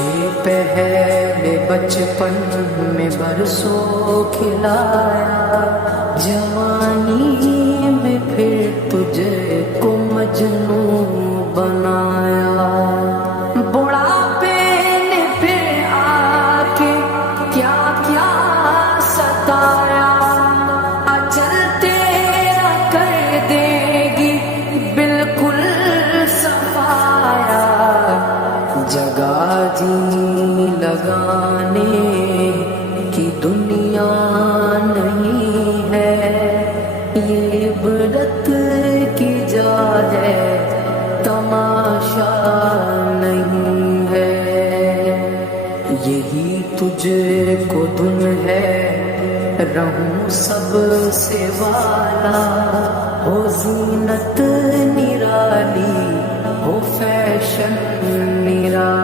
तुझे पहले बचपन में बरसों खिलाया, जवानी में फिर तुझे को मजनू बनाया। बुढ़ापे ने फिर आके क्या क्या सताया, अचल तेरा कर देगी बिल्कुल सफाया। जगह जी लगाने की दुनिया नहीं है, ये इबरत की जा है, तमाशा नहीं है। यही तुझको धुन है, रहूं सबसे वाला, हो जीनत निराली, हो फैशन निराला।